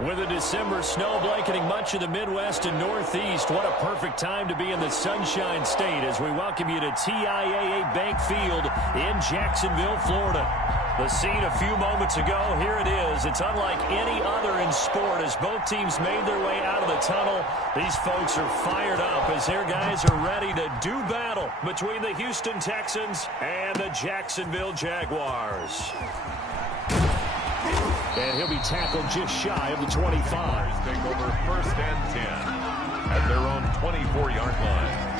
With the December snow blanketing much of the Midwest and Northeast, what a perfect time to be in the Sunshine State as we welcome you to TIAA Bank Field in Jacksonville, Florida. The scene a few moments ago, here it is. It's unlike any other in sport as both teams made their way out of the tunnel. These folks are fired up as their guys are ready to do battle between the Houston Texans and the Jacksonville Jaguars. And he'll be tackled just shy of the 25. Take over 1st and 10 at their own 24-yard line.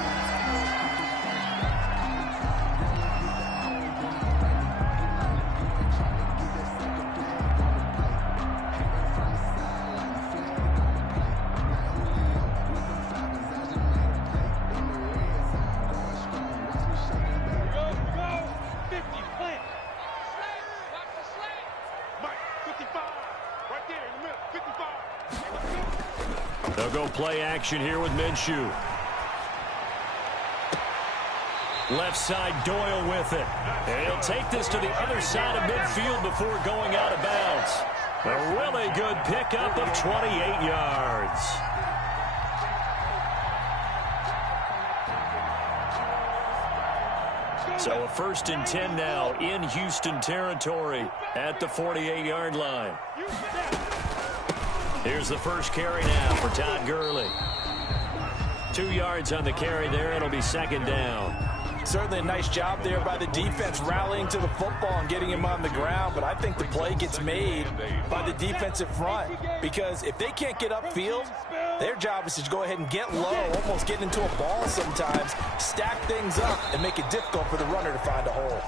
They'll go play action here with Minshew. Left side, Doyle with it. And he'll take this to the other side of midfield before going out of bounds. A really good pickup of 28 yards. So a 1st and 10 now in Houston territory at the 48-yard line. Here's the first carry now for Todd Gurley. 2 yards on the carry there. It'll be 2nd down. Certainly a nice job there by the defense rallying to the football and getting him on the ground, but I think the play gets made by the defensive front because if they can't get upfield, their job is to go ahead and get low, almost get into a ball sometimes, stack things up, and make it difficult for the runner to find a hole.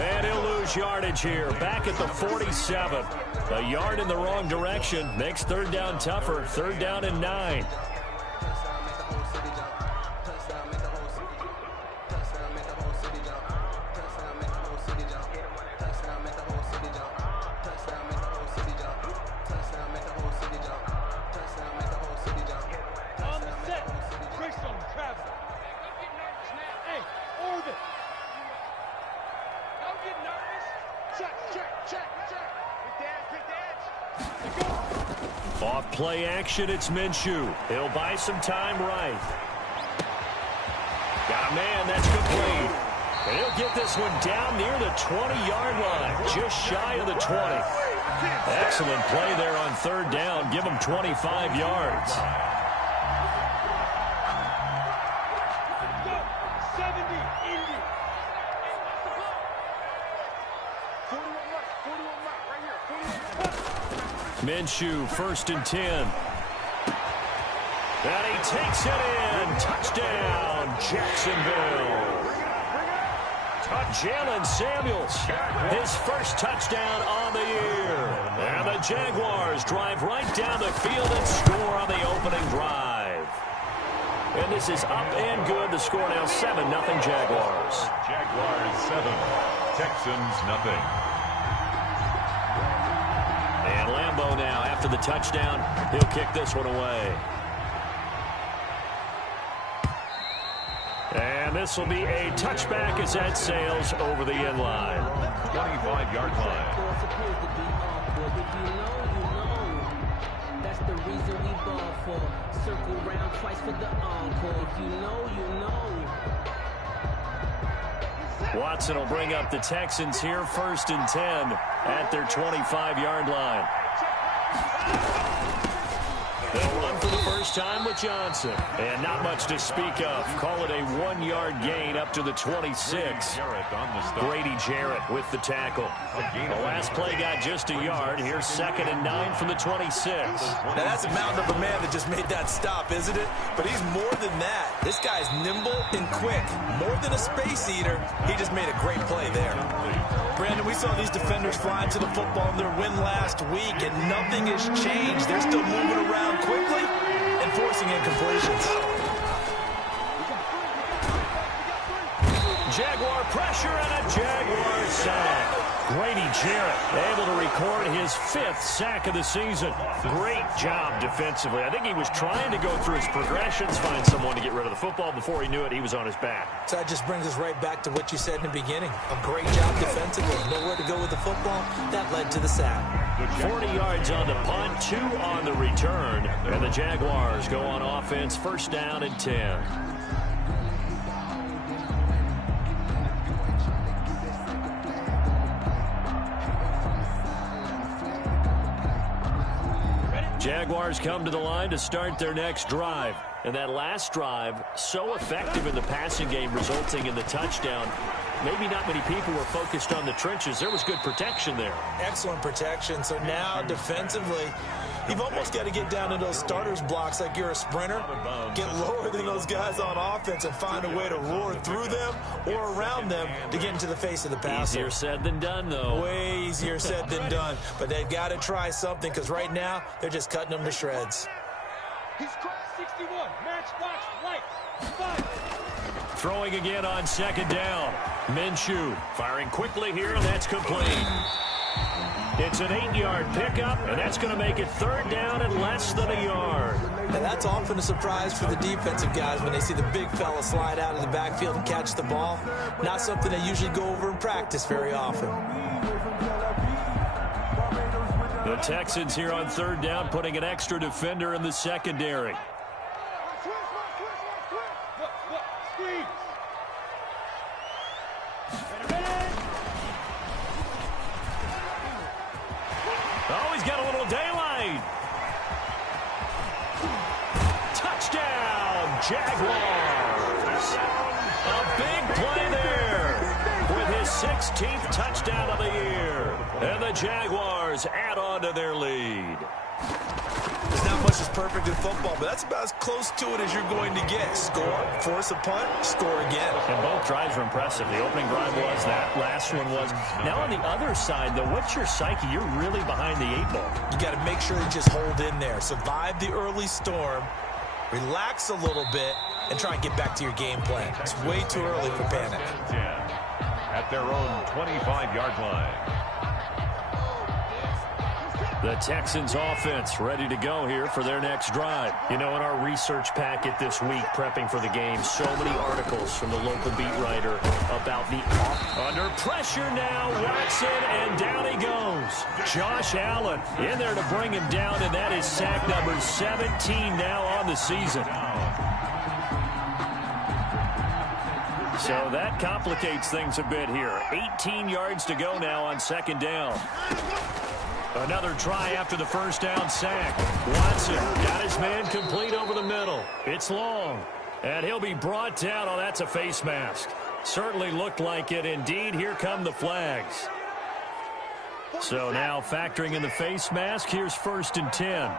And he'll lose yardage here, back at the 47. A yard in the wrong direction makes 3rd down tougher, 3rd down and 9. Off play action, it's Minshew. He'll buy some time right. Got a man, that's complete. And he'll get this one down near the 20-yard line, just shy of the 20. Excellent play there on 3rd down. Give him 25 yards. Minshew, 1st and 10. And he takes it in. Touchdown, Jacksonville. Jalen Samuels, his first touchdown on the year. And the Jaguars drive right down the field and score on the opening drive. And this is up and good. The score now 7-0 Jaguars. Jaguars 7, Texans 0. And Lambeau now, after the touchdown, he'll kick this one away. And this will be a touchback as that sails over the end line. 25-yard line. That's the reason we ball for. Circle round twice for the encore. If you know, you know. Watson will bring up the Texans here, 1st and 10 at their 25-yard line. They'll run for the first time with Johnson. And not much to speak of. Call it a 1-yard gain up to the 26. Grady Jarrett with the tackle. The last play got just a yard. Here's 2nd and 9 from the 26. Now that's a mountain of a man that just made that stop, isn't it? But he's more than that. This guy's nimble and quick. More than a space eater. He just made a great play there. Brandon, we saw these defenders flying to the football in their win last week, and nothing has changed. They're still moving around quickly and forcing incompletions. Jaguar pressure and a Jaguar sack. Grady Jarrett able to record his 5th sack of the season. Great job defensively. I think he was trying to go through his progressions, find someone to get rid of the football. Before he knew it, he was on his back. So that just brings us right back to what you said in the beginning. A great job defensively. Nowhere to go with the football. That led to the sack. 40 yards on the punt, 2 on the return, and the Jaguars go on offense, first down and 10. Jaguars come to the line to start their next drive. And that last drive, so effective in the passing game, resulting in the touchdown. Maybe not many people were focused on the trenches. There was good protection there. Excellent protection. So now defensively, you've almost got to get down to those starters blocks like you're a sprinter. Get lower than those guys on offense and find a way to roar through them or around them to get into the face of the passer. Easier said than done, though. Way easier said than done. But they've got to try something because right now they're just cutting them to shreds. He's 61. Match, watch, light. 5. Throwing again on second down. Minshew firing quickly here, and that's complete. It's an 8-yard pickup, and that's going to make it third down and less than a yard. And that's often a surprise for the defensive guys when they see the big fella slide out of the backfield and catch the ball. Not something they usually go over in practice very often. The Texans here on third down, putting an extra defender in the secondary. Oh, he's got a little daylight. Touchdown, Jaguars. A big play there with his 16th touchdown of the year. And the Jaguars add on to their lead. There's not much that's perfect in football, but that's about as close to it as you're going to get. Score, force a punt, score again. And both drives were impressive. The opening drive was, that last one was. Now on the other side, though, what's your psyche? You're really behind the 8 ball. You got to make sure you just hold in there. Survive the early storm, relax a little bit, and try and get back to your game plan. It's way too early for panic. At their own 25-yard line. The Texans offense ready to go here for their next drive. You know, in our research packet this week, prepping for the game, so many articles from the local beat writer about the under pressure now, Watson, and down he goes. Josh Allen in there to bring him down, and that is sack number 17 now on the season. So that complicates things a bit here. 18 yards to go now on second down. Another try after the first down sack. Watson got his man complete over the middle. It's long, and he'll be brought down. Oh, that's a face mask. Certainly looked like it. Indeed, here come the flags. So now factoring in the face mask, here's first and 10.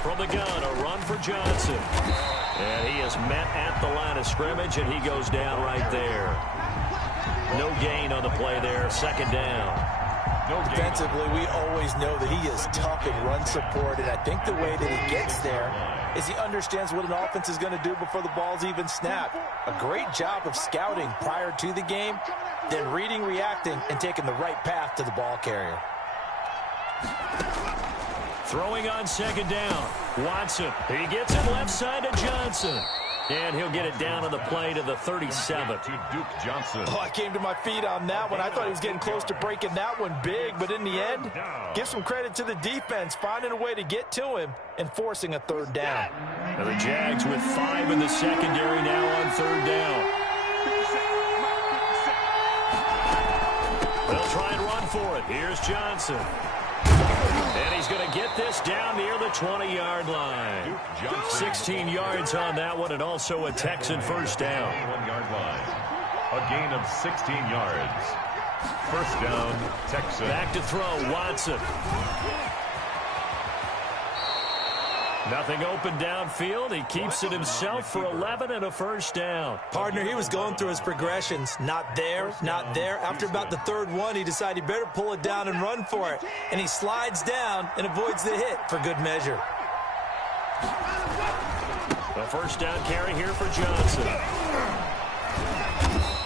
From the gun, a run for Johnson. And he is met at the line of scrimmage, and he goes down right there. No gain on the play there, second down. Defensively, we always know that he is tough in run support, and I think the way that he gets there is he understands what an offense is going to do before the ball's even snapped. A great job of scouting prior to the game, then reading, reacting, and taking the right path to the ball carrier. Throwing on second down. Watson, he gets it left side to Johnson. And he'll get it down on the play to the 37. To Duke Johnson. Oh, I came to my feet on that one. I thought he was getting close to breaking that one big, but in the end, give some credit to the defense, finding a way to get to him and forcing a third down. Now the Jags with 5 in the secondary now on third down. They'll try and run for it. Here's Johnson. And he's going to get this down near the 20-yard line. 16 yards on that one, and also a Texan first down. 1-yard line. A gain of 16 yards. First down, Texans. Back to throw, Watson. Nothing open downfield. He keeps it himself for 11 and a first down. Partner, he was going through his progressions. Not there, not there. After about the third one, he decided he better pull it down and run for it. And he slides down and avoids the hit for good measure. A first down carry here for Johnson.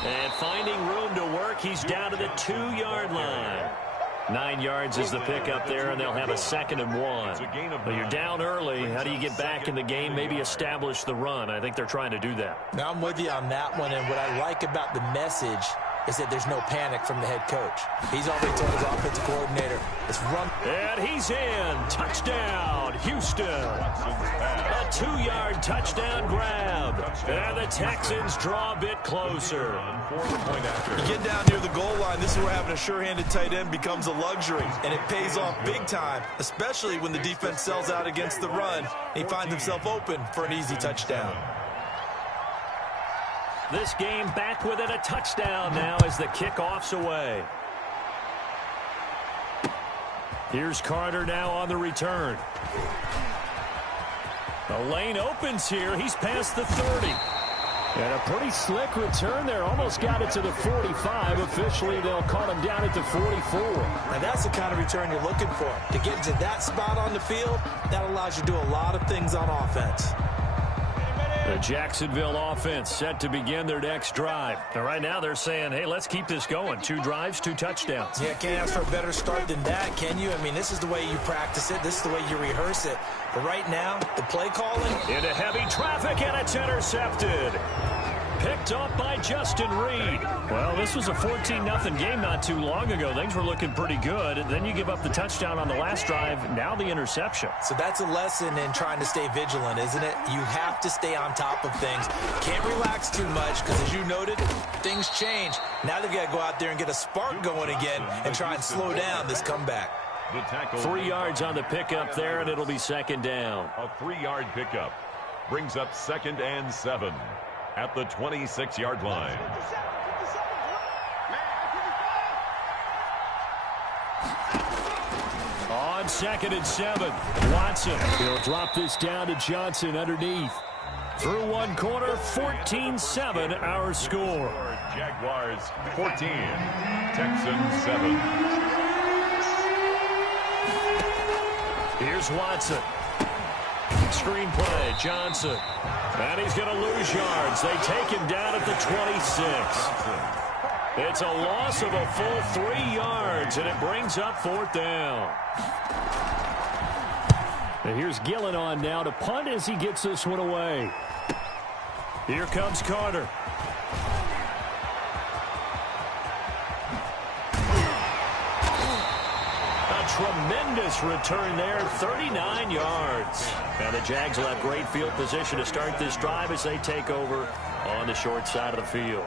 And finding room to work, he's down to the 2-yard line. 9 yards is the pickup there, and they'll have a 2nd and 1. But you're down early. How do you get back in the game, maybe establish the run? I think they're trying to do that. Now I'm with you on that one, and what I like about the message is that there's no panic from the head coach. He's already told his offensive coordinator, let's run. And he's in. Touchdown, Houston. A 2-yard touchdown grab. And the Texans draw a bit closer. You get down near the goal line, this is where having a sure-handed tight end becomes a luxury. And it pays off big time, especially when the defense sells out against the run. He finds himself open for an easy touchdown. This game back within a touchdown now as the kickoff's away. Here's Carter now on the return. The lane opens here. He's past the 30. And a pretty slick return there. Almost got it to the 45. Officially, they'll call him down at the 44. Now, that's the kind of return you're looking for. To get into that spot on the field, that allows you to do a lot of things on offense. The Jacksonville offense set to begin their next drive. And right now they're saying, hey, let's keep this going. 2 drives, 2 touchdowns. Yeah, can't ask for a better start than that, can you? I mean, this is the way you practice it. This is the way you rehearse it. But right now, the play calling. Into heavy traffic, and it's intercepted. Picked up by Justin Reed. Well, this was a 14-0 game not too long ago. Things were looking pretty good. Then you give up the touchdown on the last drive. Now the interception. So that's a lesson in trying to stay vigilant, isn't it? You have to stay on top of things. Can't relax too much because, as you noted, things change. Now they've got to go out there and get a spark going again and try and slow down this comeback. 3 yards on the pickup there, and it'll be second down. A 3-yard pickup brings up 2nd and 7 at the 26-yard line. On 2nd and 7, Watson. He'll drop this down to Johnson underneath. Through one quarter, 14-7 our score. Jaguars 14, Texans 7. Here's Watson. Screenplay, Johnson. And he's going to lose yards. They take him down at the 26. It's a loss of a full 3 yards, and it brings up 4th down. And here's Gillen on now to punt as he gets this one away. Here comes Carter. Tremendous return there, 39 yards. And the Jags will have great field position to start this drive as they take over on the short side of the field.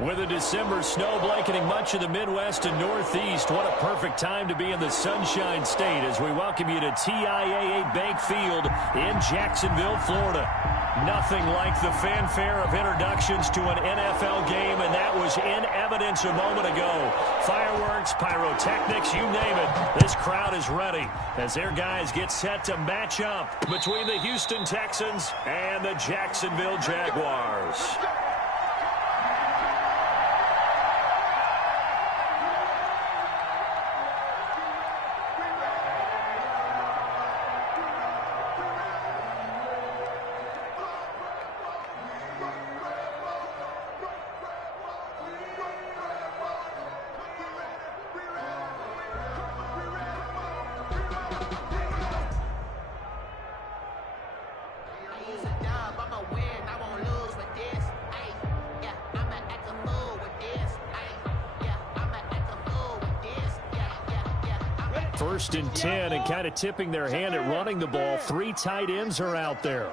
With a December snow blanketing much of the Midwest and Northeast, what a perfect time to be in the Sunshine State as we welcome you to TIAA Bank Field in Jacksonville, Florida. Nothing like the fanfare of introductions to an NFL game, and that was in evidence a moment ago. Fireworks, pyrotechnics, you name it. This crowd is ready as their guys get set to match up between the Houston Texans and the Jacksonville Jaguars. First and 10, and kind of tipping their hand at running the ball. 3 tight ends are out there.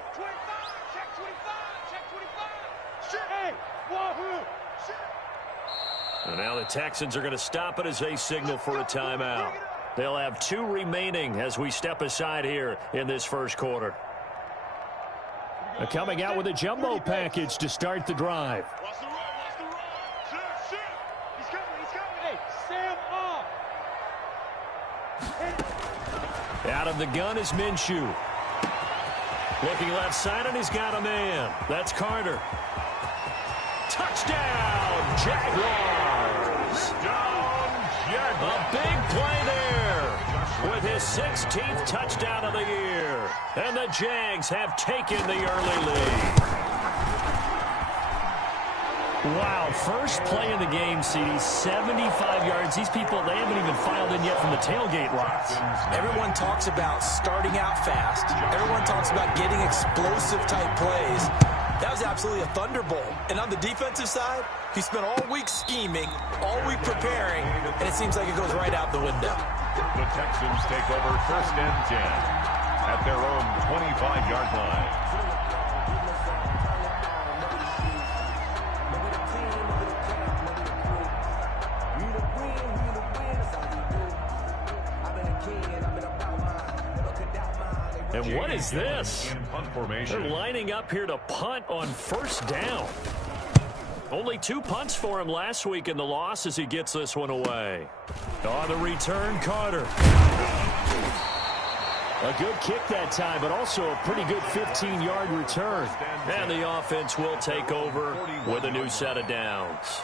And now the Texans are going to stop it as they signal for a timeout. They'll have 2 remaining as we step aside here in this first quarter. Coming out with a jumbo package to start the drive. Out of the gun is Minshew. Looking left side, and he's got a man. That's Carter. Touchdown, Jaguars. A big play there with his 16th touchdown of the year. And the Jags have taken the early lead. Wow, first play of the game, CD, 75 yards. These people, they haven't even filed in yet from the tailgate lots. Everyone talks about starting out fast. Everyone talks about getting explosive-type plays. That was absolutely a thunderbolt. And on the defensive side, he spent all week scheming, all week preparing, and it seems like it goes right out the window. The Texans take over first and 10 at their own 25-yard line. And what is this? They're lining up here to punt on first down. Only 2 punts for him last week in the loss as he gets this one away. On the return, Carter. A good kick that time, but also a pretty good 15-yard return. And the offense will take over with a new set of downs.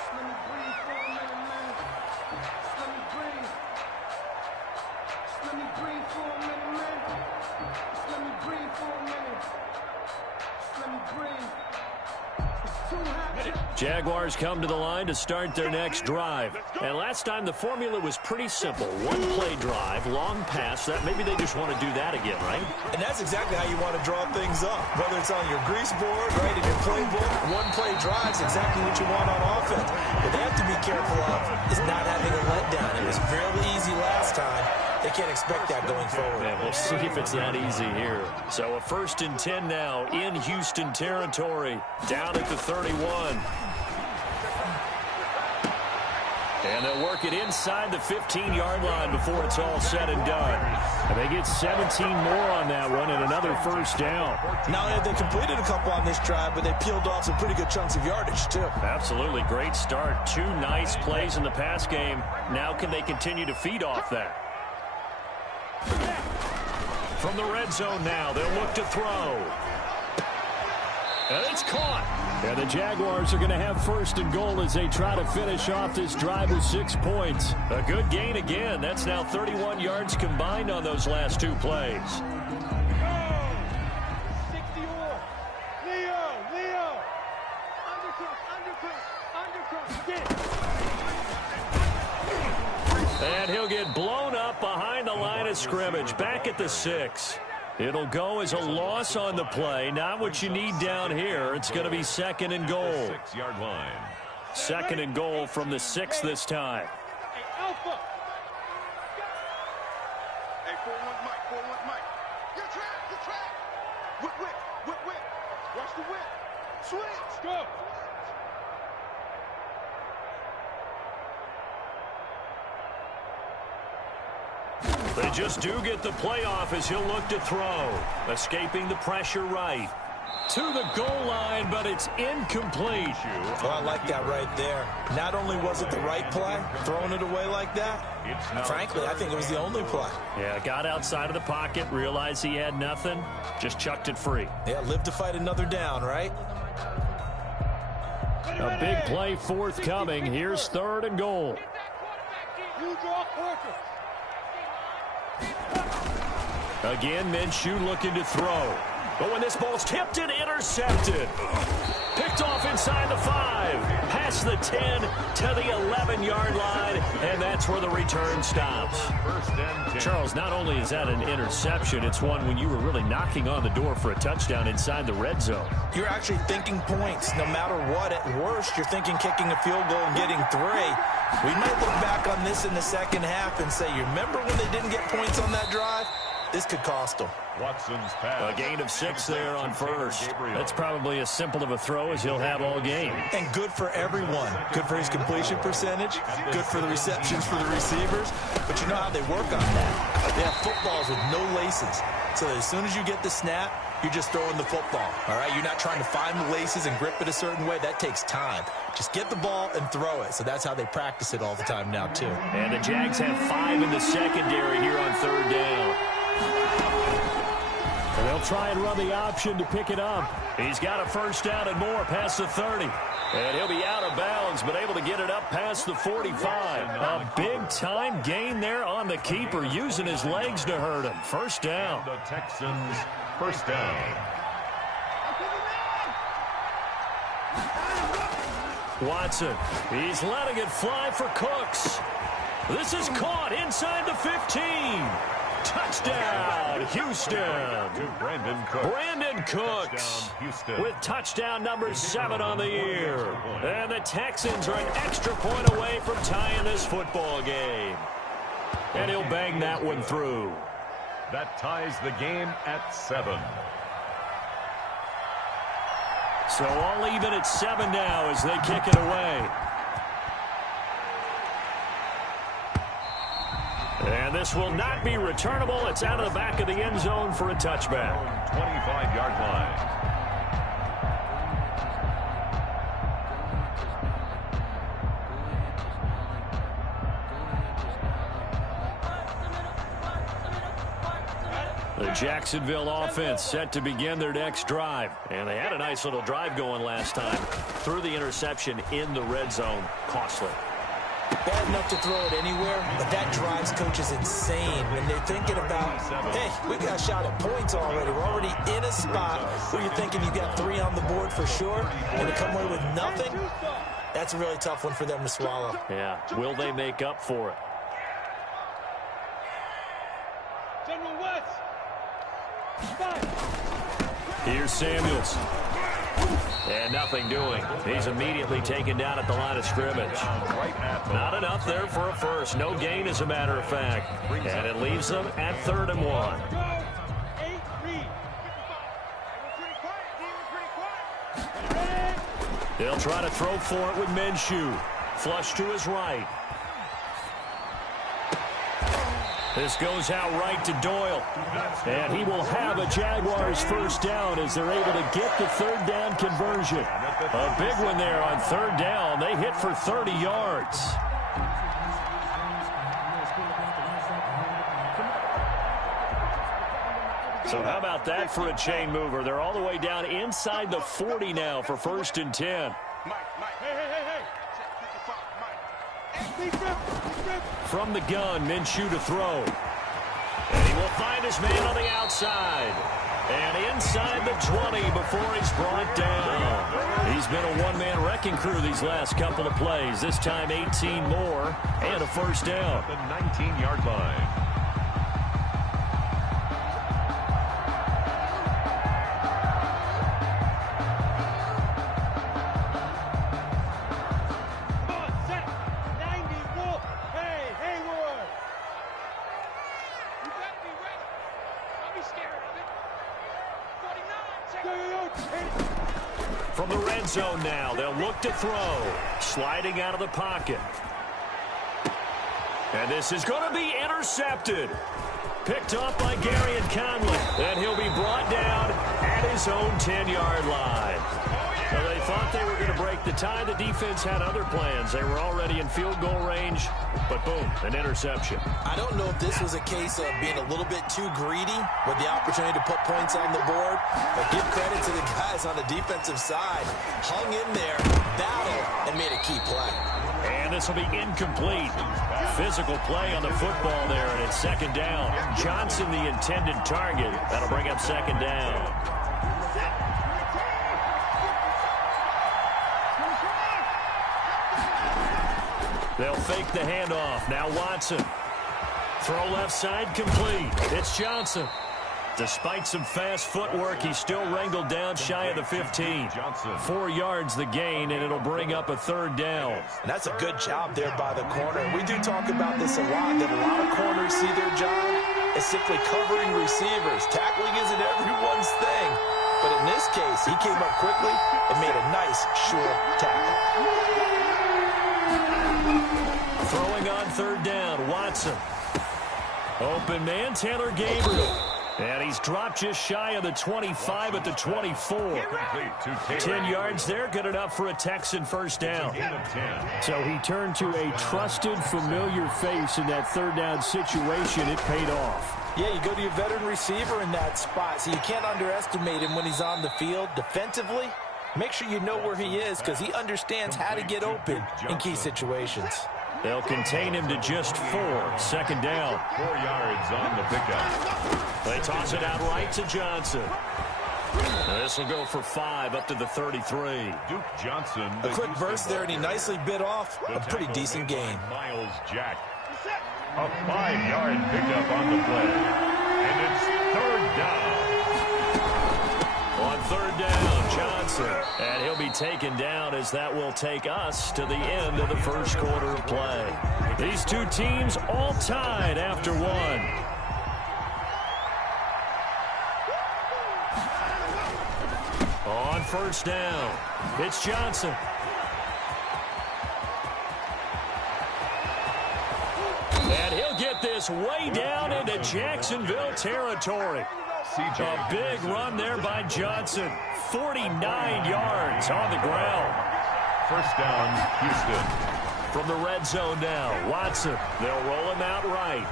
Jaguars come to the line to start their next drive. And last time the formula was pretty simple. 1-play drive, long pass. That maybe they just want to do that again, right? And that's exactly how you want to draw things up. Whether it's on your grease board, right, in your playbook, 1-play drive is exactly what you want on offense. What they have to be careful of is not having a letdown. It was fairly easy last time. They can't expect that going forward. Yeah, we'll see if it's that easy here. So a first and 10 now in Houston territory, down at the 31. And they'll work it inside the 15-yard line before it's all said and done. And they get 17 more on that one and another first down. Not only have they completed a couple on this drive, but they peeled off some pretty good chunks of yardage, too. Absolutely. Great start. 2 nice plays in the pass game. Now can they continue to feed off that? From the red zone now, they'll look to throw. And it's caught. And the Jaguars are going to have first and goal as they try to finish off this drive with 6 points. A good gain again. That's now 31 yards combined on those last 2 plays. And he'll get blown up behind the line of scrimmage, back at the 6. It'll go as a loss on the play. Not what you need down here. It's going to be second and goal. 6-yard line. Second and goal from the 6 this time. Hey, Alpha. Hey, 4-1 Mike, 4-1 Mike. Your track. Whip. Watch the whip. Switch. Go. They just do get the playoff as he'll look to throw. Escaping the pressure right. To the goal line, but it's incomplete. Well, I like that right there. Not only was it the right play, throwing it away like that, frankly, I think it was the only play. Yeah, got outside of the pocket, realized he had nothing, just chucked it free. Yeah, live to fight another down, right? A big play forthcoming. Here's 3rd and goal. Again, Minshew looking to throw. But when this ball's tipped and intercepted. Picked off inside the 5. Past the 10 to the 11-yard line. And that's where the return stops. Charles, not only is that an interception, it's one when you were really knocking on the door for a touchdown inside the red zone. You're actually thinking points no matter what. At worst, you're thinking kicking a field goal and getting 3. We might look back on this in the second half and say, you remember when they didn't get points on that drive? This could cost them. Watson's pass. A gain of 6 there on first. That's probably as simple of a throw as he'll have all game. And good for everyone. Good for his completion percentage. Good for the receptions for the receivers. But you know how they work on that. They have footballs with no laces. So that as soon as you get the snap, you're just throwing the football. All right? You're not trying to find the laces and grip it a certain way. That takes time. Just get the ball and throw it. So that's how they practice it all the time now, too. And the Jags have 5 in the secondary here on 3rd down. And they'll try and run the option to pick it up. He's got a 1st down and more past the 30. And he'll be out of bounds, but able to get it up past the 45. A big-time gain there on the keeper, using his legs to hurt him. 1st down. The Texans, 1st down. Watson, he's letting it fly for Cooks. This is caught inside the 15. Touchdown, Houston. To Brandon Cooks. Brandon Cooks with touchdown number 7 on the year. And the Texans are an extra point away from tying this football game. And he'll bang that one through. That ties the game at 7. So all even at 7 now as they kick it away. And this will not be returnable. It's out of the back of the end zone for a touchback. 25-yard line. The Jacksonville offense set to begin their next drive. And they had a nice little drive going last time. Threw the interception in the red zone. Costly. Bad enough to throw it anywhere, but that drives coaches insane when they're thinking about, hey, we got a shot at points already. We're already in a spot where you're thinking you got 3 on the board for sure, and to come away with nothing, that's a really tough one for them to swallow. Yeah, will they make up for it? Here's Samuels. And nothing doing. He's immediately taken down at the line of scrimmage. Not enough there for a first. No gain, as a matter of fact. And it leaves them at 3rd and 1. They'll try to throw for it with Minshew. Flush to his right. This goes out right to Doyle. And he will have a Jaguars 1st down as they're able to get the 3rd down conversion. A big one there on 3rd down. They hit for 30 yards. So how about that for a chain mover? They're all the way down inside the 40 now for 1st and 10. From the gun, Minshew to throw. And he will find his man on the outside. And inside the 20 before he's brought down. He's been a one-man wrecking crew these last couple of plays. This time 18 more and a 1st down. The 19-yard line. From the red zone now, they'll look to throw. Sliding out of the pocket. And this is going to be intercepted. Picked off by Gary and Conley. And he'll be brought down at his own 10-yard line. Well, they thought they were going to break the tie. The defense had other plans. They were already in field goal range. But boom, an interception. I don't know if this was a case of being a little bit too greedy with the opportunity to put points on the board. But give credit to the guys on the defensive side. Hung in there, battled, and made a key play. And this will be incomplete. Physical play on the football there, and it's second down. Johnson, the intended target. That'll bring up second down. They'll fake the handoff. Now Watson. Throw left side complete. It's Johnson. Despite some fast footwork, he's still wrangled down shy of the 15. 4 yards the gain, and it'll bring up a third down. And that's a good job there by the corner. We do talk about this a lot, that a lot of corners see their job as simply covering receivers. Tackling isn't everyone's thing. But in this case, he came up quickly and made a nice, sure tackle. Throwing on third down, Watson. Open man, Taylor Gabriel. And he's dropped just shy of the 25 at the 24. 10 yards there, good enough for a Texan first down. So he turned to a trusted, familiar face in that third down situation. It paid off. Yeah, you go to your veteran receiver in that spot, so you can't underestimate him when he's on the field. Defensively, make sure you know where he is because he understands how to get open in key situations. They'll contain him to just 4. Second down. 4 yards on the pickup. They toss it out right to Johnson. This will go for 5 up to the 33. Duke Johnson. A quick burst there, and he nicely bit off a pretty decent gain. Miles Jack. A 5-yard pickup on the play. And it's third down. On third down, Johnson. And he'll be taken down as that will take us to the end of the first quarter of play. These two teams all tied after one. On first down, it's Johnson. And he'll get this way down into Jacksonville territory. A big run there by Johnson. 49 yards on the ground. First down, Houston. From the red zone now, Watson. They'll roll him out right.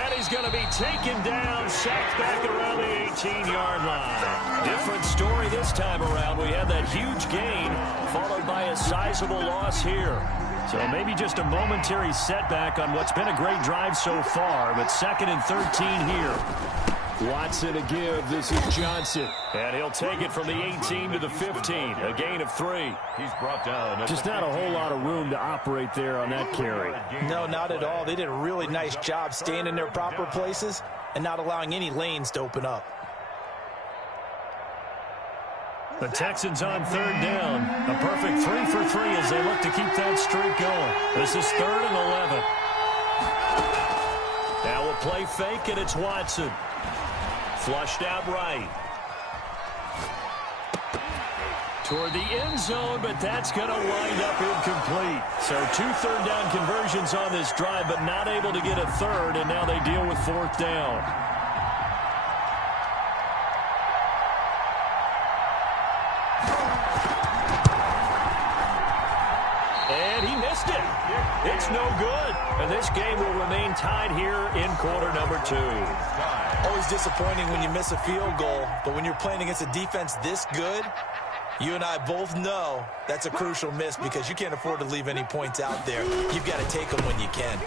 And he's going to be taken down, sacked back around the 18-yard line. Different story this time around. We had that huge gain, followed by a sizable loss here. So maybe just a momentary setback on what's been a great drive so far, but 2nd and 13 here. Watson to give. This is Johnson. And he'll take it from the 18 to the 15. A gain of 3. He's brought down. Just not a whole lot of room to operate there on that carry. No, not at all. They did a really nice job staying in their proper places and not allowing any lanes to open up. The Texans on third down. A perfect 3 for 3 as they look to keep that streak going. This is 3rd and 11. Now we'll play fake, and it's Watson. Flushed out right. Toward the end zone, but that's going to wind up incomplete. So 2 third down conversions on this drive, but not able to get a third, and now they deal with 4th down. And he missed it. It's no good. And this game will remain tied here in quarter number 2. Always disappointing when you miss a field goal, but when you're playing against a defense this good, you and I both know that's a crucial miss because you can't afford to leave any points out there. You've got to take them when you can.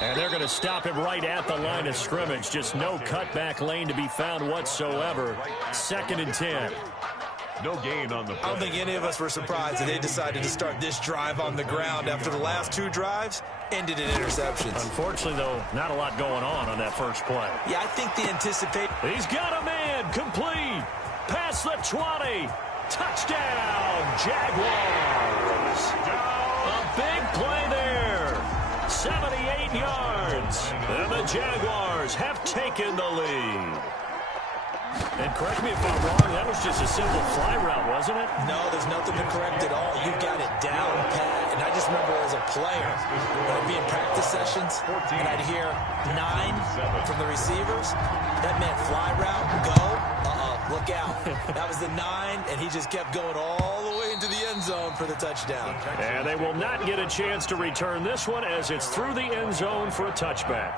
And they're going to stop him right at the line of scrimmage. Just no cutback lane to be found whatsoever. 2nd and 10. No gain on the play. I don't think any of us were surprised that they decided to start this drive on the ground after the last 2 drives ended in interceptions. Unfortunately, though, not a lot going on that first play. Yeah, I think they anticipate. He's got a man. Complete. Past the 20. Touchdown, Jaguars. A big play there. 78 yards. And the Jaguars have taken the lead. And correct me if I'm wrong, that was just a simple fly route, wasn't it? No, there's nothing to correct at all. You've got it down pat. And I just remember as a player, when I'd be in practice sessions, and I'd hear 9 from the receivers. That meant fly route, go, look out. That was the 9, and he just kept going all the way into the end zone for the touchdown. And they will not get a chance to return this one as it's through the end zone for a touchback.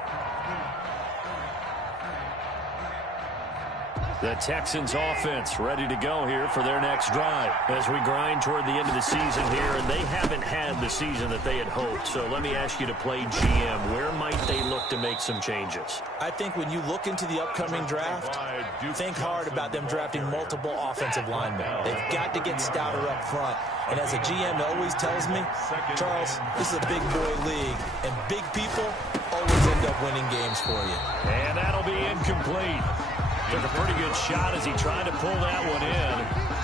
The Texans offense ready to go here for their next drive as we grind toward the end of the season here, and they haven't had the season that they had hoped. So let me ask you to play GM. Where might they look to make some changes? I think when you look into the upcoming draft, think hard about them drafting multiple offensive linemen. They've got to get stouter up front. And as a GM always tells me, Charles, this is a big boy league, and big people always end up winning games for you. And that'll be incomplete. Took a pretty good shot as he tried to pull that one in.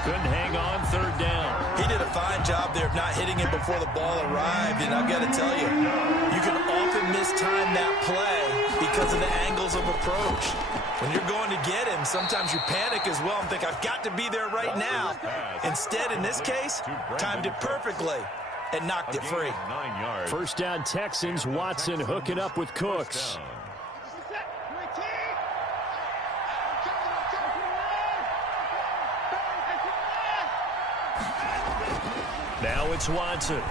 Couldn't hang on third down. He did a fine job there of not hitting it before the ball arrived, and I've got to tell you, you can often mistime that play because of the angles of approach. When you're going to get him, sometimes you panic as well and think, I've got to be there right now. Instead, in this case, timed it perfectly and knocked it free. First down, Texans. Watson hooking up with Cooks. Now it's Watson.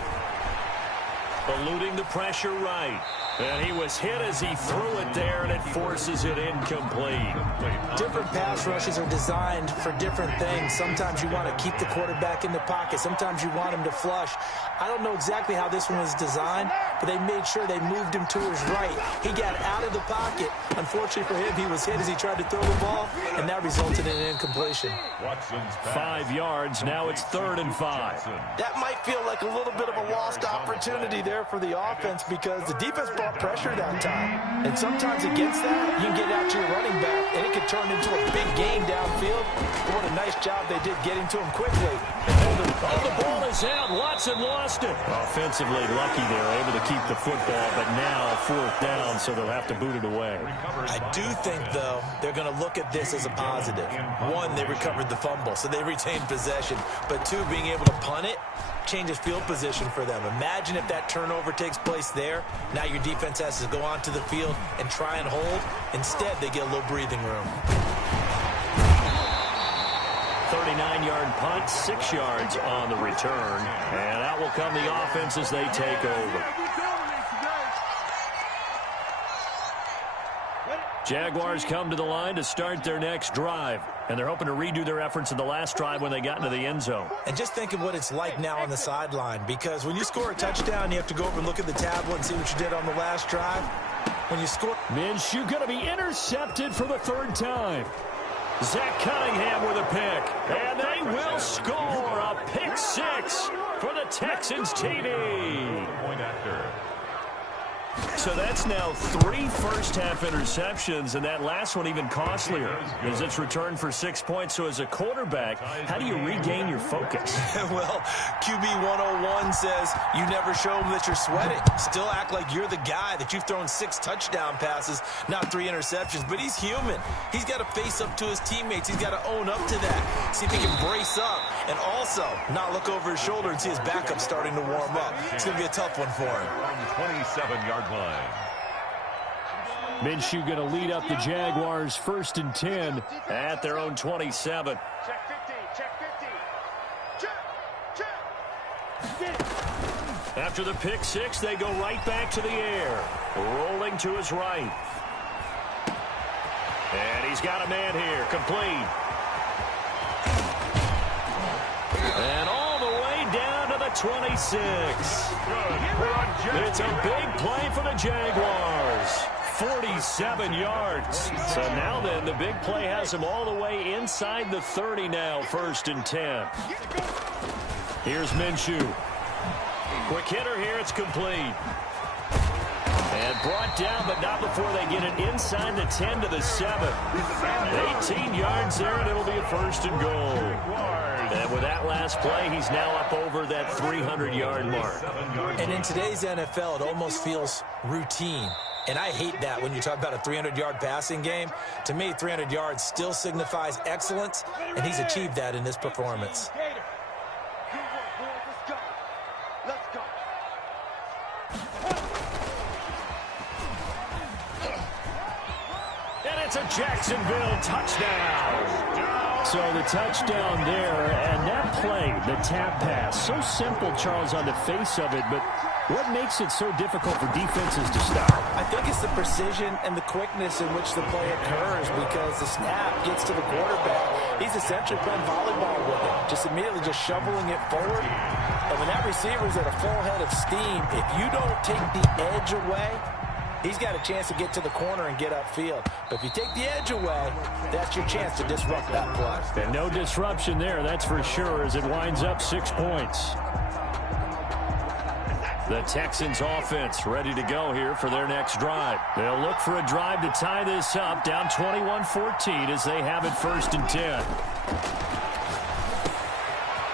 Eluding the pressure right. And he was hit as he threw it there, and it forces it incomplete. Different pass rushes are designed for different things. Sometimes you want to keep the quarterback in the pocket. Sometimes you want him to flush. I don't know exactly how this one was designed, but they made sure they moved him to his right. He got out of the pocket. Unfortunately for him, he was hit as he tried to throw the ball, and that resulted in an incompletion. 5 yards. Now it's 3rd and 5. That might feel like a little bit of a lost opportunity there for the offense because the defense brought pressure that time. And sometimes against that, you can get out to your running back, and it could turn into a big game downfield. But what a nice job they did getting to him quickly. The ball is out. Watson lost it. Offensively lucky they're able to keep the football, but now 4th down, so they'll have to boot it away. I do think, though, they're going to look at this as a positive. 1, they recovered the fumble, so they retained possession. But 2, being able to punt it changes field position for them. Imagine if that turnover takes place there. Now your defense has to go onto the field and try and hold. Instead, they get a little breathing room. 39-yard punt, 6 yards on the return. And out will come the offense as they take over. Jaguars come to the line to start their next drive. And they're hoping to redo their efforts in the last drive when they got into the end zone. And just think of what it's like now on the sideline. Because when you score a touchdown, you have to go over and look at the tablet and see what you did on the last drive. When you score... Minshew going to be intercepted for the 3rd time. Zach Cunningham with a pick. And they will score a pick 6 for the Texans TD. Point after. So that's now 3 first-half interceptions, and that last one even costlier as it's returned for 6 points. So as a quarterback, how do you regain your focus? Well, QB 101 says you never show them that you're sweating. Still act like you're the guy that you've thrown 6 touchdown passes, not 3 interceptions. But he's human. He's got to face up to his teammates. He's got to own up to that. See if he can brace up and also not look over his shoulder and see his backup starting to warm up. It's going to be a tough one for him. 27-yard line. Minshew going to lead up the Jaguars 1st and 10 at their own 27. Check 50, check 50. Check. After the pick 6, they go right back to the air. Rolling to his right. And he's got a man here. Complete. And all the way down to the 26. It's a big play for the Jaguars. 47 yards. So now then, the big play has him all the way inside the 30 now, 1st and 10. Here's Minshew. Quick hitter here, it's complete. And brought down, but not before they get it inside the 10 to the 7. 18 yards there, and it'll be a 1st and goal. And with that last play, he's now up over that 300-yard mark. And in today's NFL, it almost feels routine. And I hate that when you talk about a 300-yard passing game. To me, 300 yards still signifies excellence, and he's achieved that in this performance. That's a Jacksonville touchdown. So the touchdown there, and that play, the tap pass, so simple, Charles, on the face of it, but what makes it so difficult for defenses to stop? I think it's the precision and the quickness in which the play occurs because the snap gets to the quarterback. He's essentially playing volleyball with it, just immediately just shoveling it forward. And when that receiver's at a full head of steam, if you don't take the edge away, he's got a chance to get to the corner and get upfield. But if you take the edge away, that's your chance to disrupt that play. And no disruption there, that's for sure, as it winds up 6 points. The Texans offense ready to go here for their next drive. They'll look for a drive to tie this up, down 21-14 as they have it 1st and 10.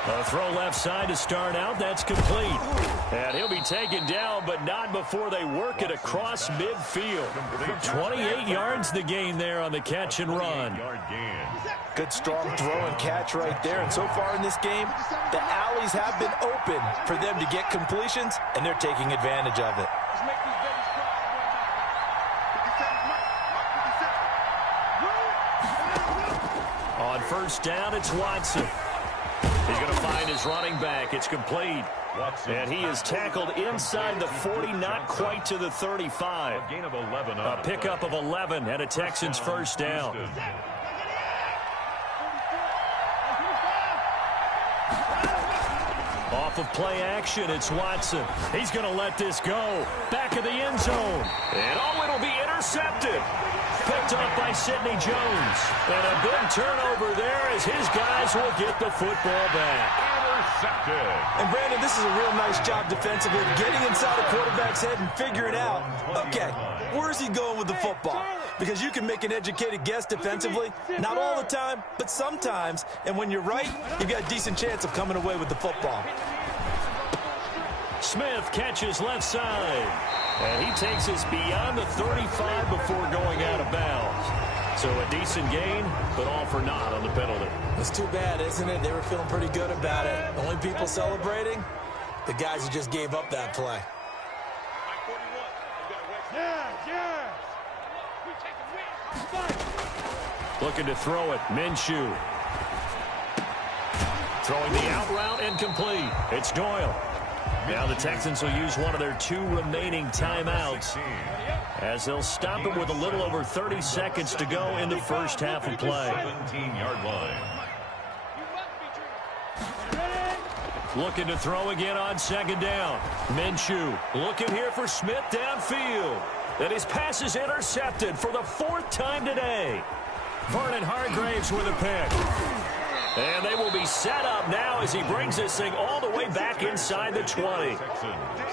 A throw left side to start out. That's complete. And he'll be taken down, but not before they work it across midfield. 28 yards the gain there on the catch and run. Good strong throw and catch right there. And so far in this game, the alleys have been open for them to get completions, and they're taking advantage of it. On 1st down, it's Watson. He's going to find his running back. It's complete. And he is tackled inside the 40, not quite to the 35. A gain of 11. A pickup of 11 and a Texans 1st down. Off of play action, it's Watson. He's going to let this go. Back of the end zone. And it'll be intercepted. Picked up by Sidney Jones. And a big turnover there as his guys will get the football back. Intercepted. And Brandon, this is a real nice job defensively, getting inside a quarterback's head and figuring out, okay, where's he going with the football? Because you can make an educated guess defensively, not all the time, but sometimes. And when you're right, you've got a decent chance of coming away with the football. Smith catches left side. And he takes us beyond the 35 before going out of bounds. So a decent gain, but all for naught on the penalty. It's too bad, isn't it? They were feeling pretty good about it. Only people celebrating, the guys who just gave up that play. Looking to throw it. Minshew. Throwing the out route and complete. It's Doyle. Now the Texans will use one of their 2 remaining timeouts as they'll stop it with a little over 30 seconds to go in the 1st half of play. 17-yard line. Looking to throw again on 2nd down. Minshew looking here for Smith downfield. And his pass is intercepted for the 4th time today. Vernon Hargraves with a pick. And they will be set up now as he brings this thing all the way back inside the 20.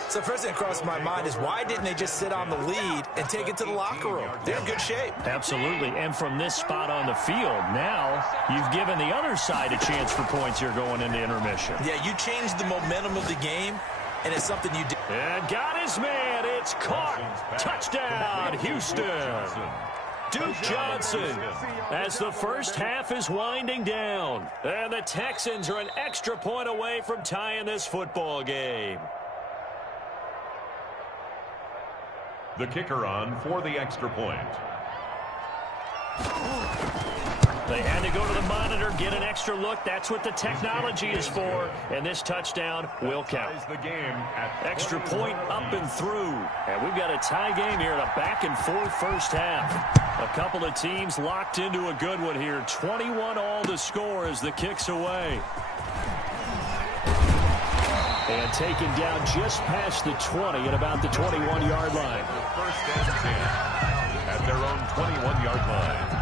So first thing that crossed my mind is why didn't they just sit on the lead and take it to the locker room? They're in good shape. Absolutely. And from this spot on the field, now you've given the other side a chance for points here going into intermission. Yeah, you changed the momentum of the game, and it's something you did. And got his man. It's caught. Touchdown, Houston. Duke Johnson as the 1st half is winding down. And the Texans are an extra point away from tying this football game. The kicker on for the extra point. They had to go to the monitor, get an extra look. That's what the technology is for. And this touchdown will count. The game at extra point up and through. And we've got a tie game here in a back-and-forth 1st half. A couple of teams locked into a good one here. 21 all to score as the kick's away. And taken down just past the 20 at about the 21-yard line. 1st and 10 at their own 21-yard line.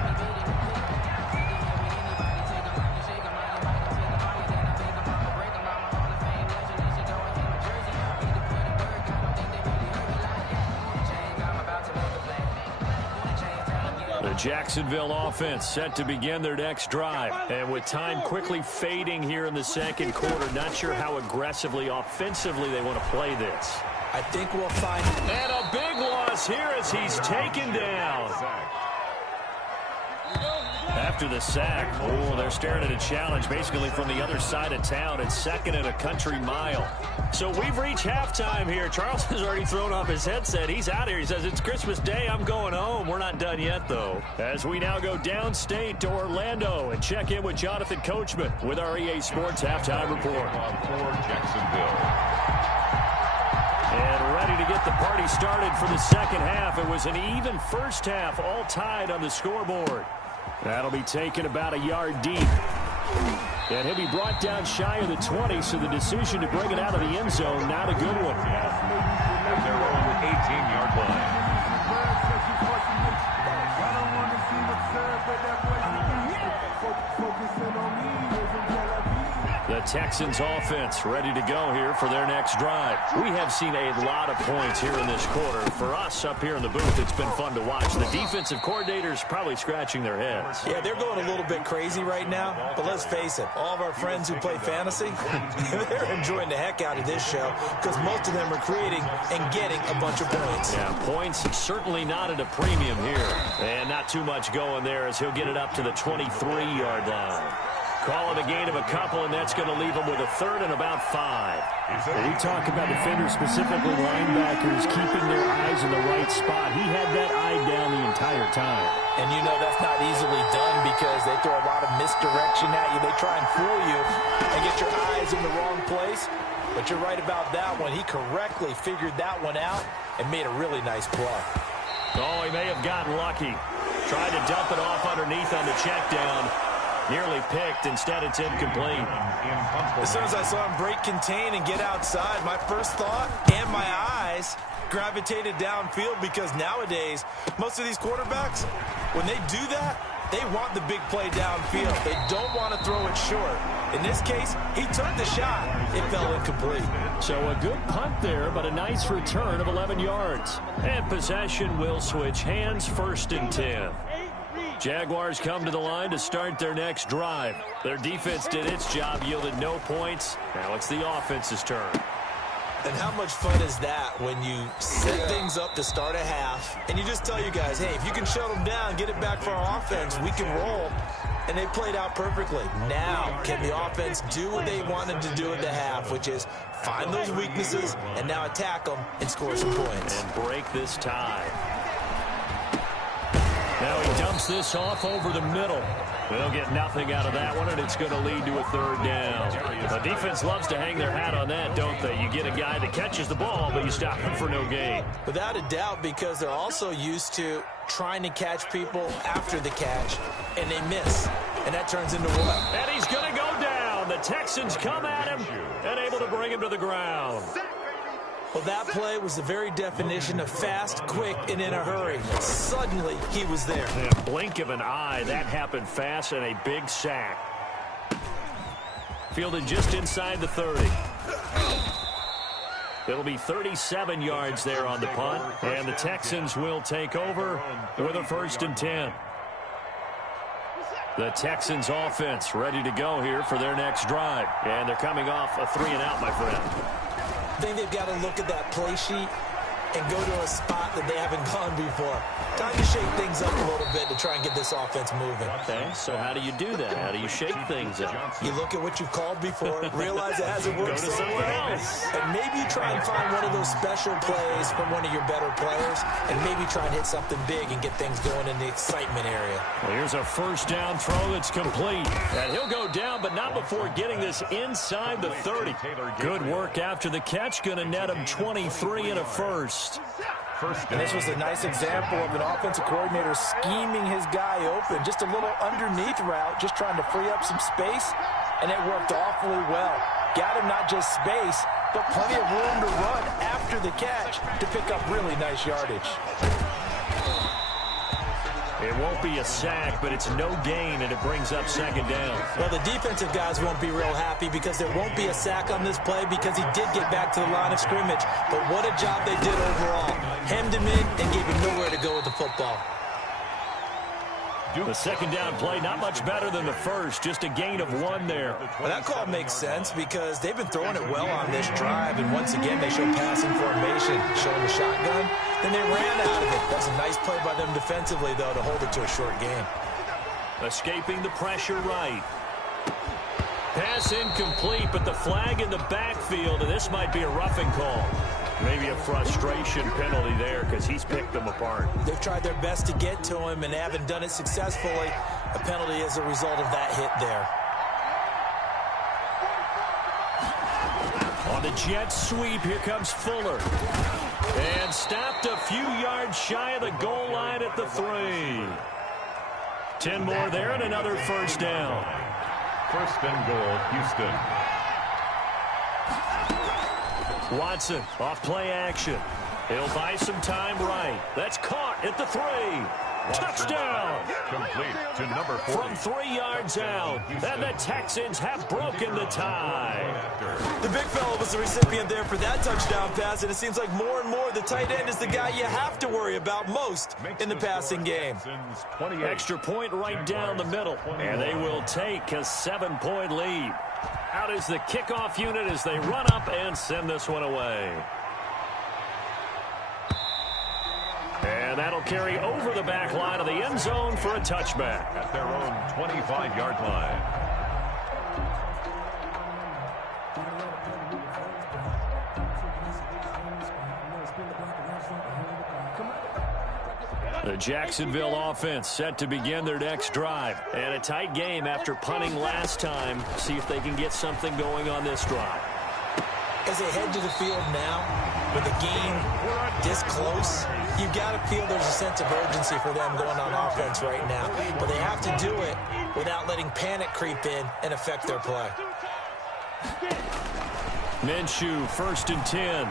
The Jacksonville offense set to begin their next drive. And with time quickly fading here in the 2nd quarter, not sure how aggressively, offensively they want to play this. I think we'll find... And a big loss here as he's taken down. After the sack, they're staring at a challenge basically from the other side of town. It's 2nd and a country mile. So we've reached halftime here. Charles has already thrown off his headset. He's out here. He says, it's Christmas Day. I'm going home. We're not done yet, though. As we now go downstate to Orlando and check in with Jonathan Coachman with our EA Sports Halftime Report. For Jacksonville. And ready to get the party started for the second half. It was an even first half, all tied on the scoreboard. That'll be taken about a yard deep. And he'll be brought down shy of the 20, so the decision to bring it out of the end zone, not a good one. At their own 18-yard line. The Texans offense ready to go here for their next drive. We have seen a lot of points here in this quarter. For us up here in the booth, it's been fun to watch. The defensive coordinators probably scratching their heads. Yeah, they're going a little bit crazy right now, but let's face it, all of our friends who play fantasy, they're enjoying the heck out of this show because most of them are creating and getting a bunch of points. Yeah, points certainly not at a premium here. And not too much going there as he'll get it up to the 23-yard line. Call it a gain of a couple, and that's going to leave him with a 3rd and about 5. We talk about defenders, specifically linebackers, keeping their eyes in the right spot. He had that eye down the entire time. And you know that's not easily done because they throw a lot of misdirection at you. They try and fool you and get your eyes in the wrong place. But you're right about that one. He correctly figured that one out and made a really nice play. Oh, he may have gotten lucky. Tried to dump it off underneath on the check down. Nearly picked. Instead, it's incomplete. As soon as I saw him break contain and get outside, my first thought and my eyes gravitated downfield because nowadays, most of these quarterbacks, when they do that, they want the big play downfield. They don't want to throw it short. In this case, he took the shot. It fell incomplete. So a good punt there, but a nice return of 11 yards. And possession will switch hands, 1st and 10. Jaguars come to the line to start their next drive. Their defense did its job, yielded no points. Now it's the offense's turn. And how much fun is that when you set things up to start a half, and you just tell you guys, hey, if you can shut them down, get it back for our offense, we can roll. And they played out perfectly. Now, can the offense do what they wanted to do at the half, which is find those weaknesses and now attack them and score some points. And break this tie. Now he dumps this off over the middle. They'll get nothing out of that one, and it's going to lead to a 3rd down. The defense loves to hang their hat on that, don't they? You get a guy that catches the ball, but you stop him for no gain. Without a doubt, because they're also used to trying to catch people after the catch, and they miss. And that turns into what? And he's going to go down. The Texans come at him and able to bring him to the ground. Well, that play was the very definition of fast, quick, and in a hurry. Suddenly, he was there. In a blink of an eye, that happened fast and a big sack. Fielded just inside the 30. It'll be 37 yards there on the punt, and the Texans will take over with a 1st and 10. The Texans offense ready to go here for their next drive, and they're coming off a 3-and-out, my friend. I think they've got to look at that play sheet and go to a spot that they haven't gone before. Time to shake things up a little bit to try and get this offense moving. Okay, so how do you do that? How do you shake things up? You look at what you've called before, realize it hasn't worked so well, and maybe you try and find one of those special plays from one of your better players, and maybe try and hit something big and get things going in the excitement area. Well, here's a 1st down throw that's complete. And he'll go down, but not before getting this inside the 30. Good work after the catch. Going to net him 23 and a 1st. And this was a nice example of an offensive coordinator scheming his guy open. Just a little underneath route, just trying to free up some space, and it worked awfully well. Got him not just space, but plenty of room to run after the catch to pick up really nice yardage. It won't be a sack, but it's no gain, and it brings up 2nd down. Well, the defensive guys won't be real happy because there won't be a sack on this play because he did get back to the line of scrimmage. But what a job they did overall. Hemmed him in and gave him nowhere to go with the football. The 2nd down play, not much better than the 1st, just a gain of 1 there. Well, that call makes sense because they've been throwing it well on this drive, and once again, they show passing formation, showing the shotgun. Then they ran out of it. That's a nice play by them defensively, though, to hold it to a short gain. Escaping the pressure right. Pass incomplete, but the flag in the backfield, and this might be a roughing call. Maybe a frustration penalty there because he's picked them apart. They've tried their best to get to him and haven't done it successfully. A penalty as a result of that hit there. On the jet sweep, here comes Fuller. And stopped a few yards shy of the goal line at the 3. 10 more there and another first down. First and goal, Houston. Watson off play action. He'll buy some time right. That's caught at the 3. Touchdown! Complete to number 40. From 3 yards out. And the Texans have broken the tie. The big fella was the recipient there for that touchdown pass, and it seems like more and more the tight end is the guy you have to worry about most in the passing game. Extra point right down the middle. And they will take a 7-point lead. Out is the kickoff unit as they run up and send this one away. And that'll carry over the back line of the end zone for a touchback. At their own 25-yard line. The Jacksonville offense set to begin their next drive. And a tight game after punting last time. See if they can get something going on this drive. As they head to the field now, with the game this close, you've got to feel there's a sense of urgency for them going on offense right now. But they have to do it without letting panic creep in and affect their play. Minshew, 1st and 10.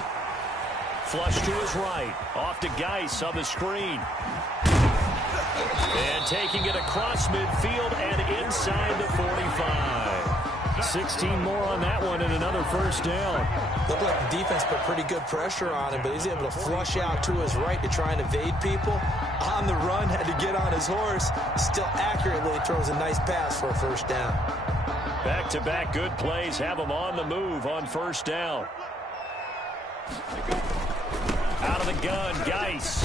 Flush to his right. Off to Geis on the screen. And taking it across midfield and inside the 45. 16 more on that one and another first down. Looked like the defense put pretty good pressure on him, but he's able to flush out to his right to try and evade people. On the run, had to get on his horse. Still accurately throws a nice pass for a first down. Back-to-back good plays have him on the move on first down. Out of the gun, Geis.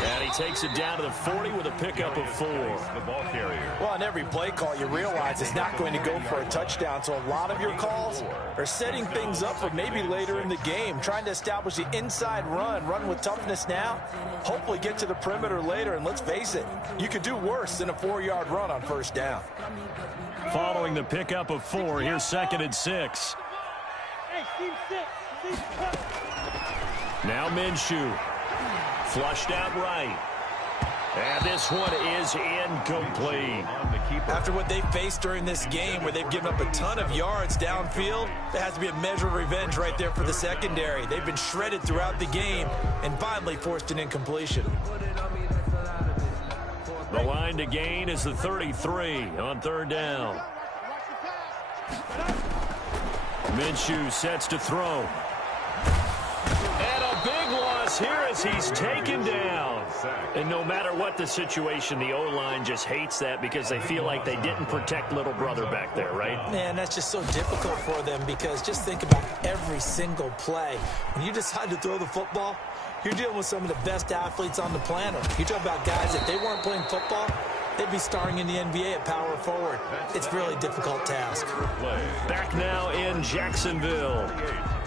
And he takes it down to the 40 with a pickup of 4. The ball carrier. Well, on every play call, you realize it's not going to go for a touchdown, so a lot of your calls are setting things up for maybe later in the game, trying to establish the inside run with toughness now, hopefully get to the perimeter later, and let's face it, you could do worse than a 4-yard run on first down. Following the pickup of 4, here's 2nd and 6. Now Minshew. Flushed out right. And this one is incomplete. After what they faced during this game where they've given up a ton of yards downfield, there has to be a measure of revenge right there for the secondary. They've been shredded throughout the game and finally forced an incompletion. The line to gain is the 33 on 3rd down. Minshew sets to throw. And a big loss here as he's taken down. And no matter what the situation, the O-line just hates that because they feel like they didn't protect little brother back there, right? Man, that's just so difficult for them because just think about every single play. When you decide to throw the football, you're dealing with some of the best athletes on the planet. You talk about guys, if they weren't playing football, they'd be starring in the NBA at power forward. It's a really difficult task. Back now in Jacksonville.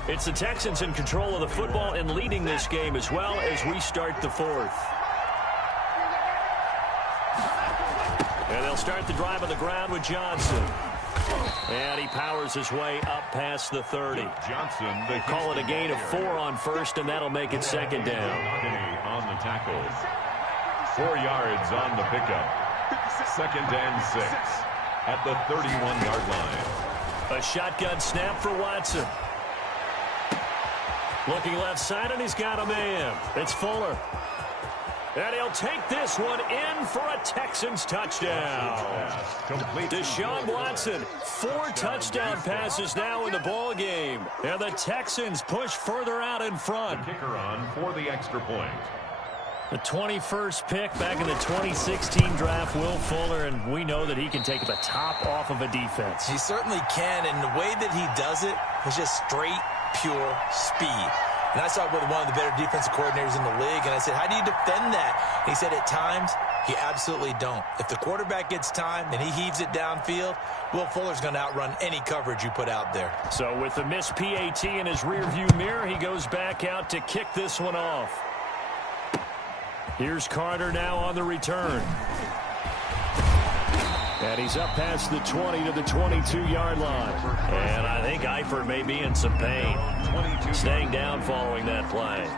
It's the Texans in control of the football and leading this game as well as we start the 4th. And they'll start the drive on the ground with Johnson. And he powers his way up past the 30. Johnson, they call it a gain of 4 on first, and that'll make it 2nd down. On the tackle. 4 yards on the pickup. 2nd and 6 at the 31-yard line. A shotgun snap for Watson. Looking left side, and he's got a man. It's Fuller. And he'll take this one in for a Texans touchdown. Deshaun Watson, 4 touchdown passes now in the ball game. And the Texans push further out in front. The kicker on for the extra point. The 21st pick back in the 2016 draft, Will Fuller, and we know that he can take the top off of a defense. He certainly can, and the way that he does it is just straight, pure speed. And I saw it with one of the better defensive coordinators in the league, and I said, how do you defend that? And he said, at times, You absolutely don't. If the quarterback gets time and he heaves it downfield, Will Fuller's going to outrun any coverage you put out there. So with the missed PAT in his rearview mirror, he goes back out to kick this one off. Here's Carter now on the return. And he's up past the 20 to the 22-yard line. And I think Eifert may be in some pain. Staying down following that play.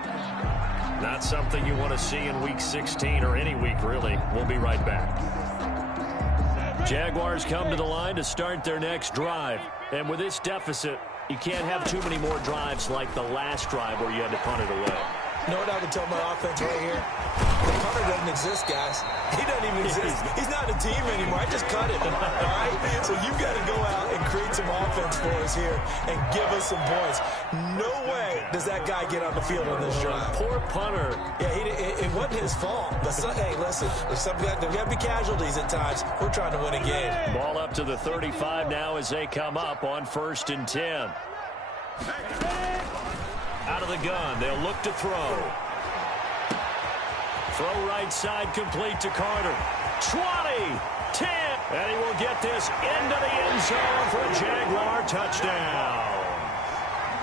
Not something you want to see in Week 16 or any week, really. We'll be right back. Jaguars come to the line to start their next drive. And with this deficit, you can't have too many more drives like the last drive where you had to punt it away. You know what I would tell my offense right here? The punter doesn't exist, guys. He doesn't even exist. He's not a team anymore. I just cut it. All right? So you've got to go out and create some offense for us here and give us some points. No way does that guy get on the field on this drive. Poor punter. Yeah, it wasn't his fault. But hey, listen, there's got to be casualties at times. We're trying to win a game. Ball up to the 35 now as they come up on 1st and 10. Out of the gun, they'll look to throw. Throw right side complete to Carter. 20, 10, and he will get this into the end zone for a Jaguar touchdown.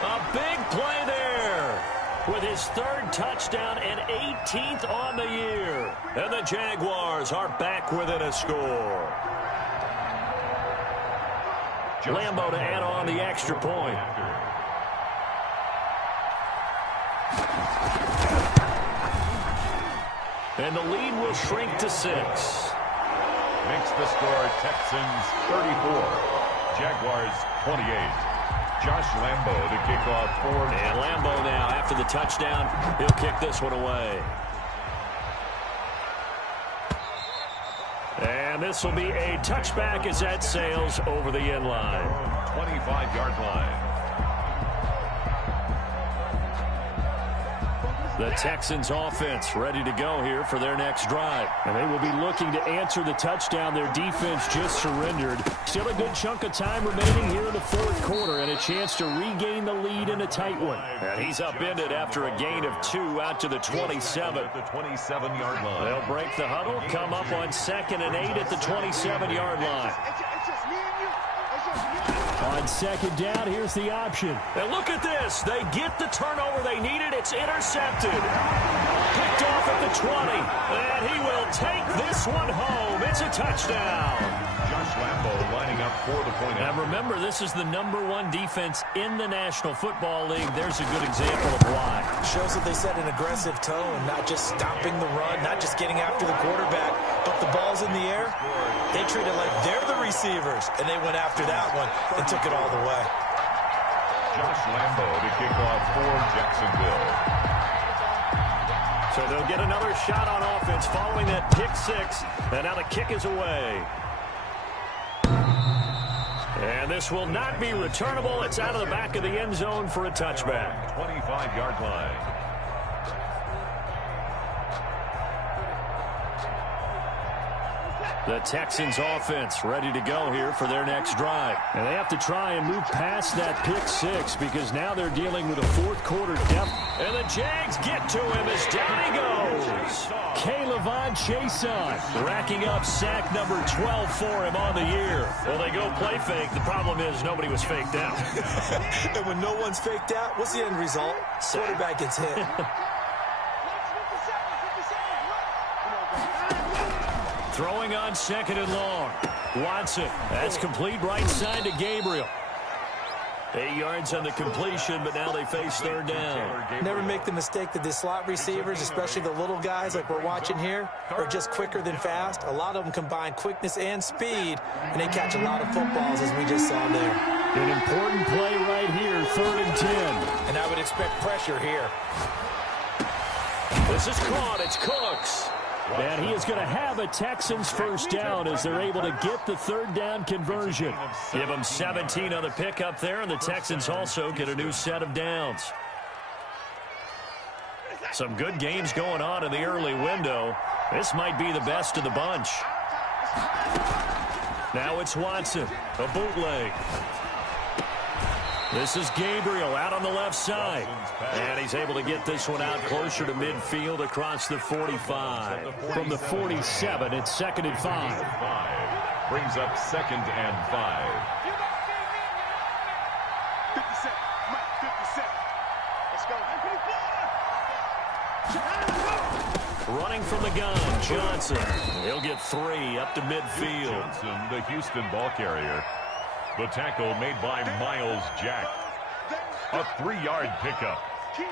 A big play there with his 3rd touchdown and 18th on the year. And the Jaguars are back within a score. Lambo to add on the extra point. And the lead will shrink to 6. Makes the score Texans 34, Jaguars 28. Josh Lambo to kick off for. And Lambo now, after the touchdown, he'll kick this one away. And this will be a touchback as that sails over the end line. 25-yard line. The Texans offense ready to go here for their next drive. And they will be looking to answer the touchdown their defense just surrendered. Still a good chunk of time remaining here in the 4th quarter and a chance to regain the lead in a tight one. And he's upended after a gain of 2 out to the 27. At the 27-yard line. They'll break the huddle, come up on 2nd and 8 at the 27-yard line. On 2nd down, here's the option. And look at this. They get the turnover they needed. It's intercepted. Picked off at the 20. And he will take this one home. It's a touchdown. Josh Lambo lining up for the point. Now remember, this is the #1 defense in the National Football League. There's a good example of why. Shows that they set an aggressive tone, not just stopping the run, not just getting after the quarterback, but the ball's in the air. They treat it like they're the receivers, and they went after that one and took it all the way. Josh Lambo to kick off for Jacksonville. So they'll get another shot on offense following that pick 6, and now the kick is away. And this will not be returnable. It's out of the back of the end zone for a touchback. 25-yard line. The Texans offense ready to go here for their next drive. And they have to try and move past that pick 6 because now they're dealing with a 4th quarter depth. And the Jags get to him as down he goes. K'Lavon Chaisson racking up sack number 12 for him on the year. Well, they go play fake. The problem is nobody was faked out. And when no one's faked out, what's the end result? Quarterback gets hit. Throwing on 2nd and long. Watson. That's complete right side to Gabriel. 8 yards on the completion, but now they face 3rd down. Never make the mistake that the slot receivers, especially the little guys like we're watching here, are just quicker than fast. A lot of them combine quickness and speed, and they catch a lot of footballs, as we just saw there. An important play right here, 3rd and 10. And I would expect pressure here. This is caught. It's Cooks. And he is going to have a Texans first down as they're able to get the 3rd down conversion. Give them 17 on the pickup there, and the Texans also get a new set of downs. Some good games going on in the early window. This might be the best of the bunch. Now it's Watson, a bootleg. This is Gabriel out on the left side. And he's able to get this one out closer to midfield across the 45. From the 47, it's 2nd and 5. Brings up 2nd and 5. 50 Cent. Mike, 50 Cent. Let's go. Running from the gun, Johnson. He'll get 3 up to midfield. Johnson, the Houston ball carrier. The tackle made by Miles Jack. A 3-yard pickup.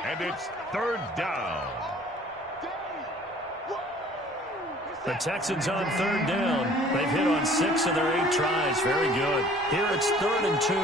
And it's 3rd down. The Texans on 3rd down. They've hit on 6 of their 8 tries. Very good. Here it's 3rd and 2.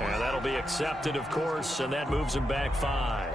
And that'll be accepted, of course, and that moves him back 5.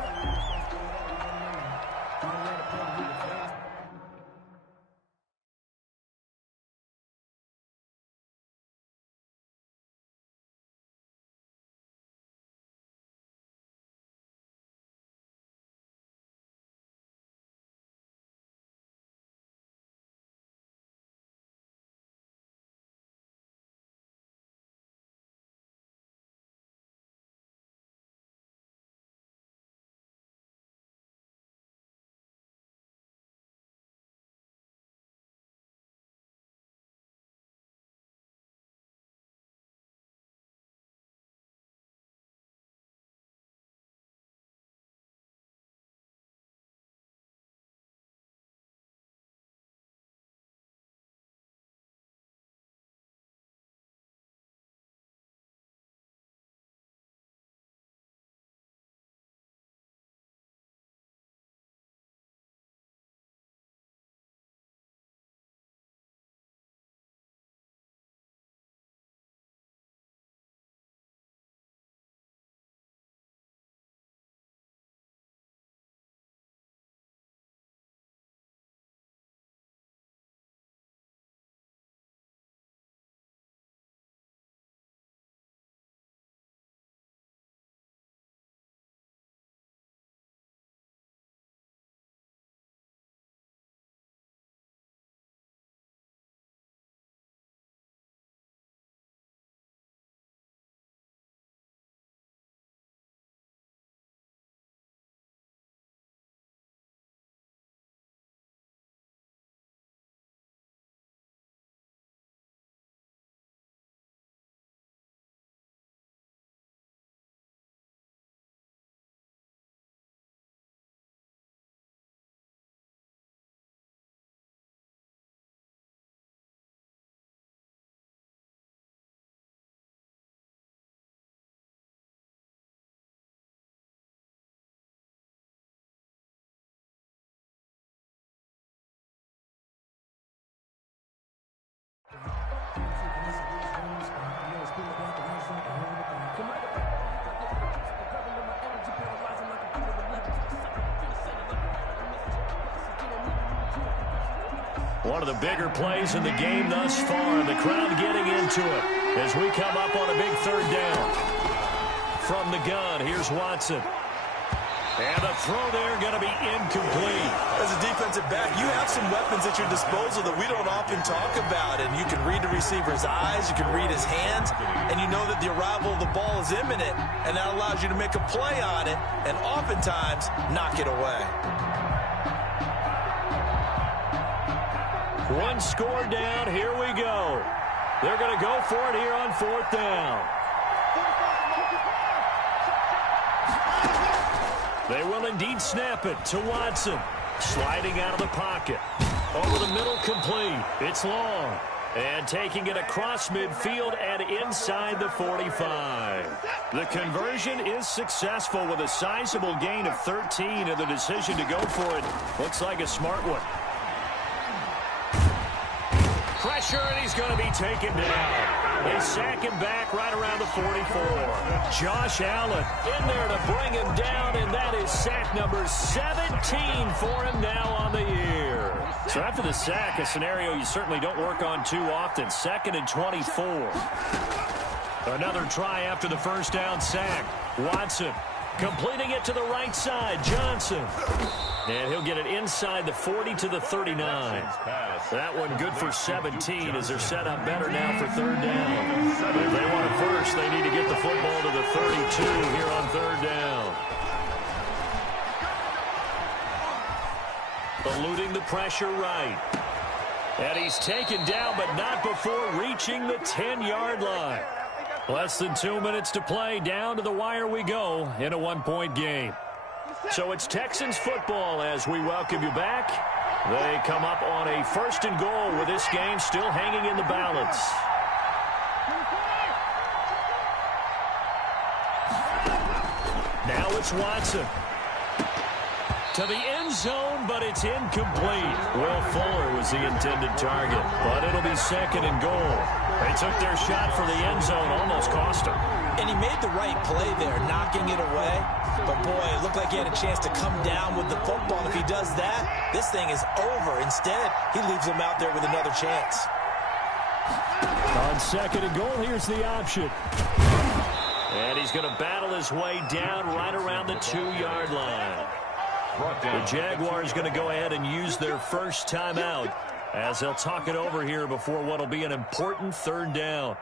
One of the bigger plays in the game thus far. The crowd getting into it as we come up on a big 3rd down. From the gun, here's Watson. And the throw there going to be incomplete. As a defensive back, you have some weapons at your disposal that we don't often talk about. And you can read the receiver's eyes, you can read his hands, and you know that the arrival of the ball is imminent, and that allows you to make a play on it and oftentimes knock it away. One score down. Here we go. They're going to go for it here on 4th down. They will indeed snap it to Watson. Sliding out of the pocket. Over the middle, complete. It's long. And taking it across midfield and inside the 45. The conversion is successful with a sizable gain of 13, and the decision to go for it looks like a smart one. Pressure, and he's going to be taken down. They sack him back right around the 44. Josh Allen in there to bring him down, and that is sack number 17 for him now on the year. So after the sack, a scenario you certainly don't work on too often. 2nd and 24. Another try after the first down sack. Watson completing it to the right side. Johnson. And he'll get it inside the 40 to the 39. That one good for 17 as they're set up better now for 3rd down. But if they want it first, they need to get the football to the 32 here on 3rd down. Eluding the pressure right. And he's taken down, but not before reaching the 10-yard line. Less than 2 minutes to play. Down to the wire we go in a 1-point game. So it's Texans football as we welcome you back. They come up on a 1st and goal with this game still hanging in the balance. Now it's Watson. To the end zone, but it's incomplete. Will Fuller was the intended target, but it'll be 2nd and goal. They took their shot for the end zone, almost cost him. And he made the right play there, knocking it away. But, boy, it looked like he had a chance to come down with the football. And if he does that, this thing is over. Instead, he leaves him out there with another chance. On 2nd and goal, here's the option. And he's going to battle his way down right around the 2-yard line. The Jaguars going to go ahead and use their first timeout as they'll talk it over here before what will be an important 3rd down.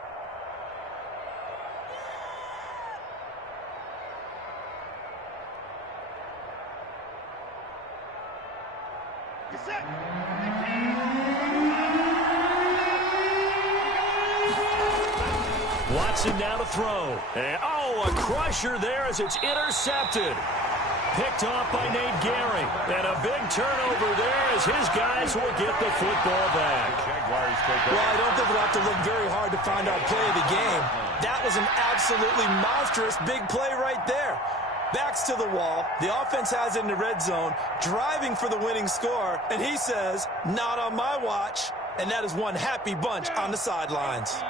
Watson now to throw. And, a crusher there as it's intercepted. Picked off by Nate Gehring. And a big turnover there as his guys will get the football back. Well, I don't think we'll have to look very hard to find our play of the game. That was an absolutely monstrous big play right there. Backs to the wall. The offense has it in the red zone, driving for the winning score. And he says, not on my watch. And that is one happy bunch on the sidelines.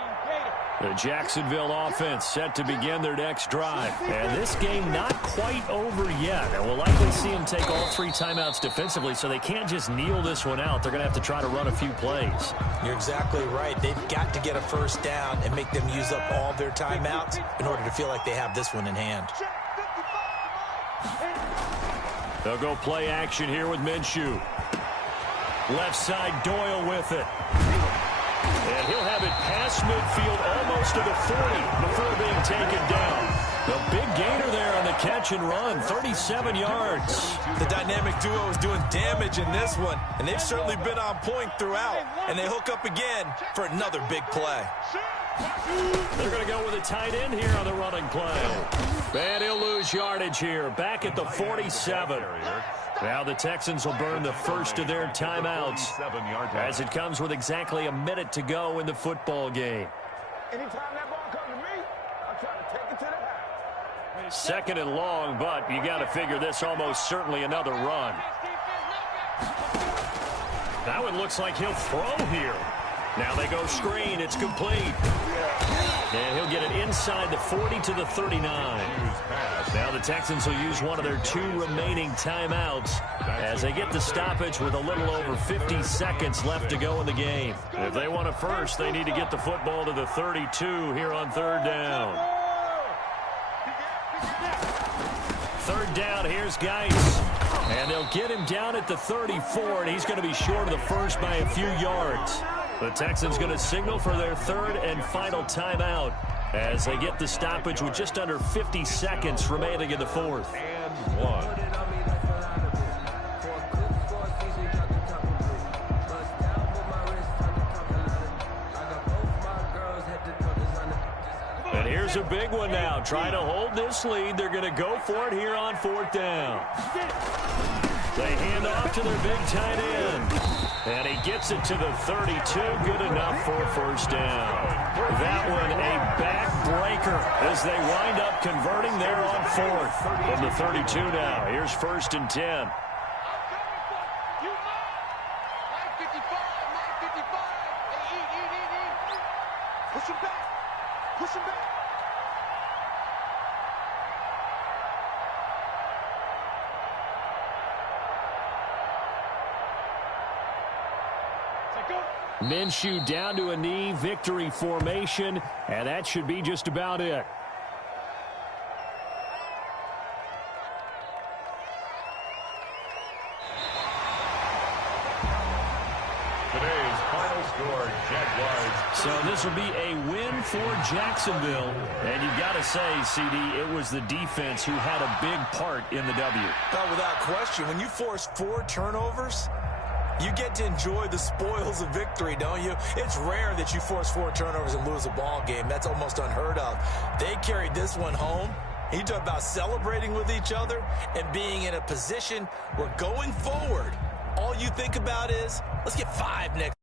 The Jacksonville offense set to begin their next drive. And this game not quite over yet. And we'll likely see them take all 3 timeouts defensively, so they can't just kneel this one out. They're going to have to try to run a few plays. You're exactly right. They've got to get a first down and make them use up all their timeouts in order to feel like they have this one in hand. They'll go play action here with Minshew. Left side, Doyle with it. And he'll have it past midfield almost to the 40 before being taken down. The big gainer there on the catch and run, 37 yards. The dynamic duo is doing damage in this one, and they've certainly been on point throughout. And they hook up again for another big play. They're going to go with a tight end here on the running play. And he'll lose yardage here, back at the 47. Now the Texans will burn the first of their timeouts as it comes with exactly a minute to go in the football game. Anytime that ball comes to me, I'll try to take it to the house. 2nd and long, but you got to figure this almost certainly another run. Now it looks like he'll throw here. Now they go screen. It's complete. And he'll get it inside the 40 to the 39. Now the Texans will use one of their 2 remaining timeouts as they get the stoppage with a little over 50 seconds left to go in the game. If they want it first, they need to get the football to the 32 here on 3rd down. 3rd down, here's Geis. And they'll get him down at the 34, and he's going to be short of the first by a few yards. The Texans going to signal for their 3rd and final timeout as they get the stoppage with just under 50 seconds remaining in the 4th. And 1. And here's a big one now. Trying to hold this lead. They're going to go for it here on 4th down. They hand off to their big tight end. And he gets it to the 32. Good enough for a first down. That one a backbreaker as they wind up converting there on 4th. From the 32 now. Here's 1st and 10. Push him back. Minshew down to a knee, victory formation, and that should be just about it. Today's final score, Jaguars. So this will be a win for Jacksonville. And you've got to say, CD, it was the defense who had a big part in the W. Without question, when you force 4 turnovers, you get to enjoy the spoils of victory, don't you? It's rare that you force 4 turnovers and lose a ball game. That's almost unheard of. They carried this one home. You talk about celebrating with each other and being in a position where going forward, all you think about is, let's get 5 next.